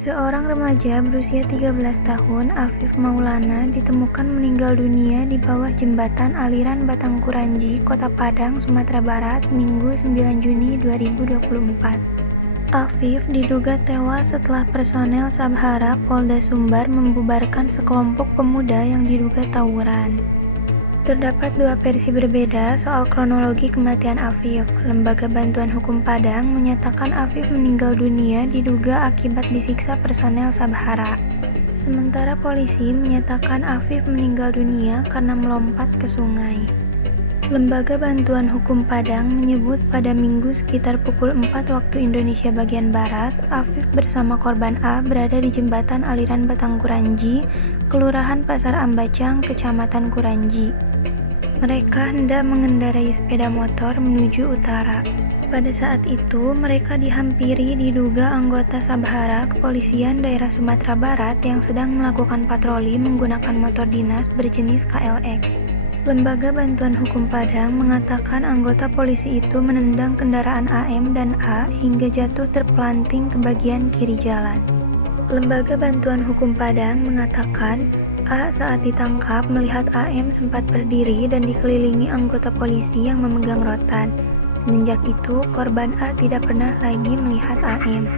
Seorang remaja berusia 13 tahun, Afif Maulana, ditemukan meninggal dunia di bawah jembatan aliran Batangkuranji, Kota Padang, Sumatera Barat, Minggu 9 Juni 2024. Afif diduga tewas setelah personel Sabhara Polda Sumbar membubarkan sekelompok pemuda yang diduga tawuran. Terdapat dua versi berbeda soal kronologi kematian Afif. Lembaga Bantuan Hukum Padang menyatakan Afif meninggal dunia diduga akibat disiksa personel Sabhara. Sementara polisi menyatakan Afif meninggal dunia karena melompat ke sungai. Lembaga Bantuan Hukum Padang menyebut pada Minggu sekitar pukul 4 waktu Indonesia bagian Barat, Afif bersama korban A berada di jembatan aliran Batangkuranji, Kelurahan Pasar Ambacang, Kecamatan Kuranji. Mereka hendak mengendarai sepeda motor menuju utara. Pada saat itu, mereka dihampiri diduga anggota Sabhara Kepolisian Daerah Sumatera Barat yang sedang melakukan patroli menggunakan motor dinas berjenis KLX. Lembaga Bantuan Hukum Padang mengatakan anggota polisi itu menendang kendaraan AM dan A hingga jatuh terpelanting ke bagian kiri jalan. Lembaga Bantuan Hukum Padang mengatakan A saat ditangkap melihat AM sempat berdiri dan dikelilingi anggota polisi yang memegang rotan. Semenjak itu, korban A tidak pernah lagi melihat AM.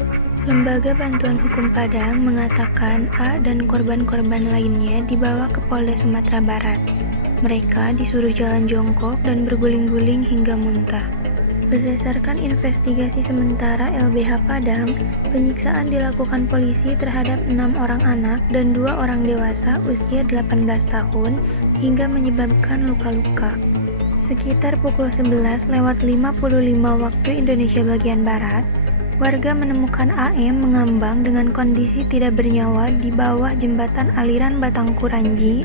Lembaga Bantuan Hukum Padang mengatakan A dan korban-korban lainnya dibawa ke Polda Sumatera Barat. Mereka disuruh jalan jongkok dan berguling-guling hingga muntah. Berdasarkan investigasi sementara LBH Padang, penyiksaan dilakukan polisi terhadap 6 orang anak dan 2 orang dewasa usia 18 tahun hingga menyebabkan luka-luka. Sekitar pukul 11:55 waktu Indonesia bagian Barat, warga menemukan AM mengambang dengan kondisi tidak bernyawa di bawah jembatan aliran Batangkuranji,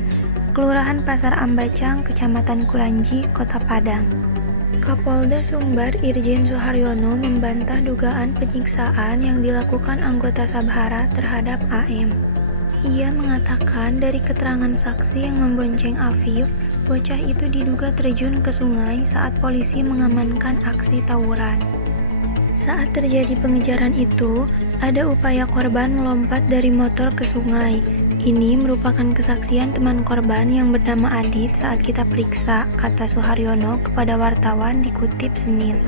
Kelurahan Pasar Ambacang, Kecamatan Kuranji, Kota Padang. Kapolda Sumbar Irjen Suharyono membantah dugaan penyiksaan yang dilakukan anggota Sabhara terhadap AM. Ia mengatakan dari keterangan saksi yang membonceng Afif, bocah itu diduga terjun ke sungai saat polisi mengamankan aksi tawuran. Saat terjadi pengejaran itu, ada upaya korban melompat dari motor ke sungai. Ini merupakan kesaksian teman korban yang bernama Adit saat kita periksa, kata Suharyono kepada wartawan dikutip Senin.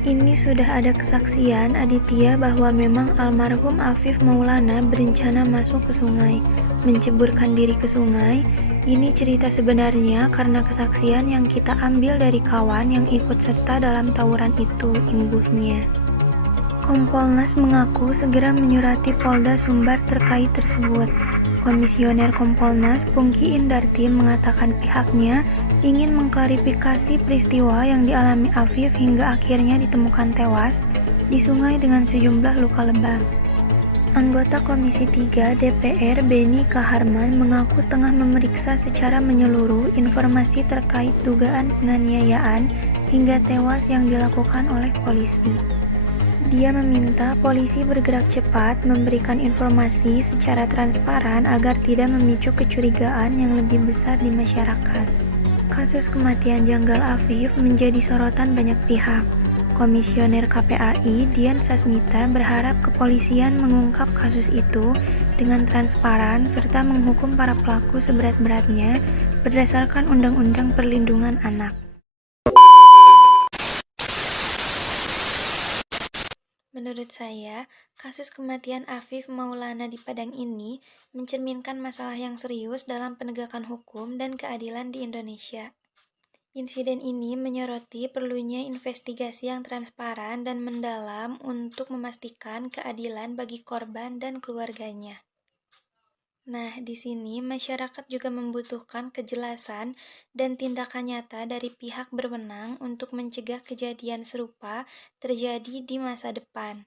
Ini sudah ada kesaksian Aditya bahwa memang almarhum Afif Maulana berencana masuk ke sungai, menceburkan diri ke sungai. Ini cerita sebenarnya karena kesaksian yang kita ambil dari kawan yang ikut serta dalam tawuran itu, imbuhnya. Kompolnas mengaku segera menyurati Polda Sumbar terkait tersebut. Komisioner Kompolnas Pungki Indarti mengatakan pihaknya ingin mengklarifikasi peristiwa yang dialami Afif hingga akhirnya ditemukan tewas di sungai dengan sejumlah luka lebam. Anggota Komisi 3 DPR Beni Kaharman mengaku tengah memeriksa secara menyeluruh informasi terkait dugaan penganiayaan hingga tewas yang dilakukan oleh polisi. Dia meminta polisi bergerak cepat memberikan informasi secara transparan agar tidak memicu kecurigaan yang lebih besar di masyarakat. Kasus kematian janggal Afif menjadi sorotan banyak pihak. Komisioner KPAI Dian Sasmita berharap kepolisian mengungkap kasus itu dengan transparan serta menghukum para pelaku seberat-beratnya berdasarkan Undang-Undang Perlindungan Anak. Menurut saya, kasus kematian Afif Maulana di Padang ini mencerminkan masalah yang serius dalam penegakan hukum dan keadilan di Indonesia. Insiden ini menyoroti perlunya investigasi yang transparan dan mendalam untuk memastikan keadilan bagi korban dan keluarganya. Nah, di sini masyarakat juga membutuhkan kejelasan dan tindakan nyata dari pihak berwenang untuk mencegah kejadian serupa terjadi di masa depan.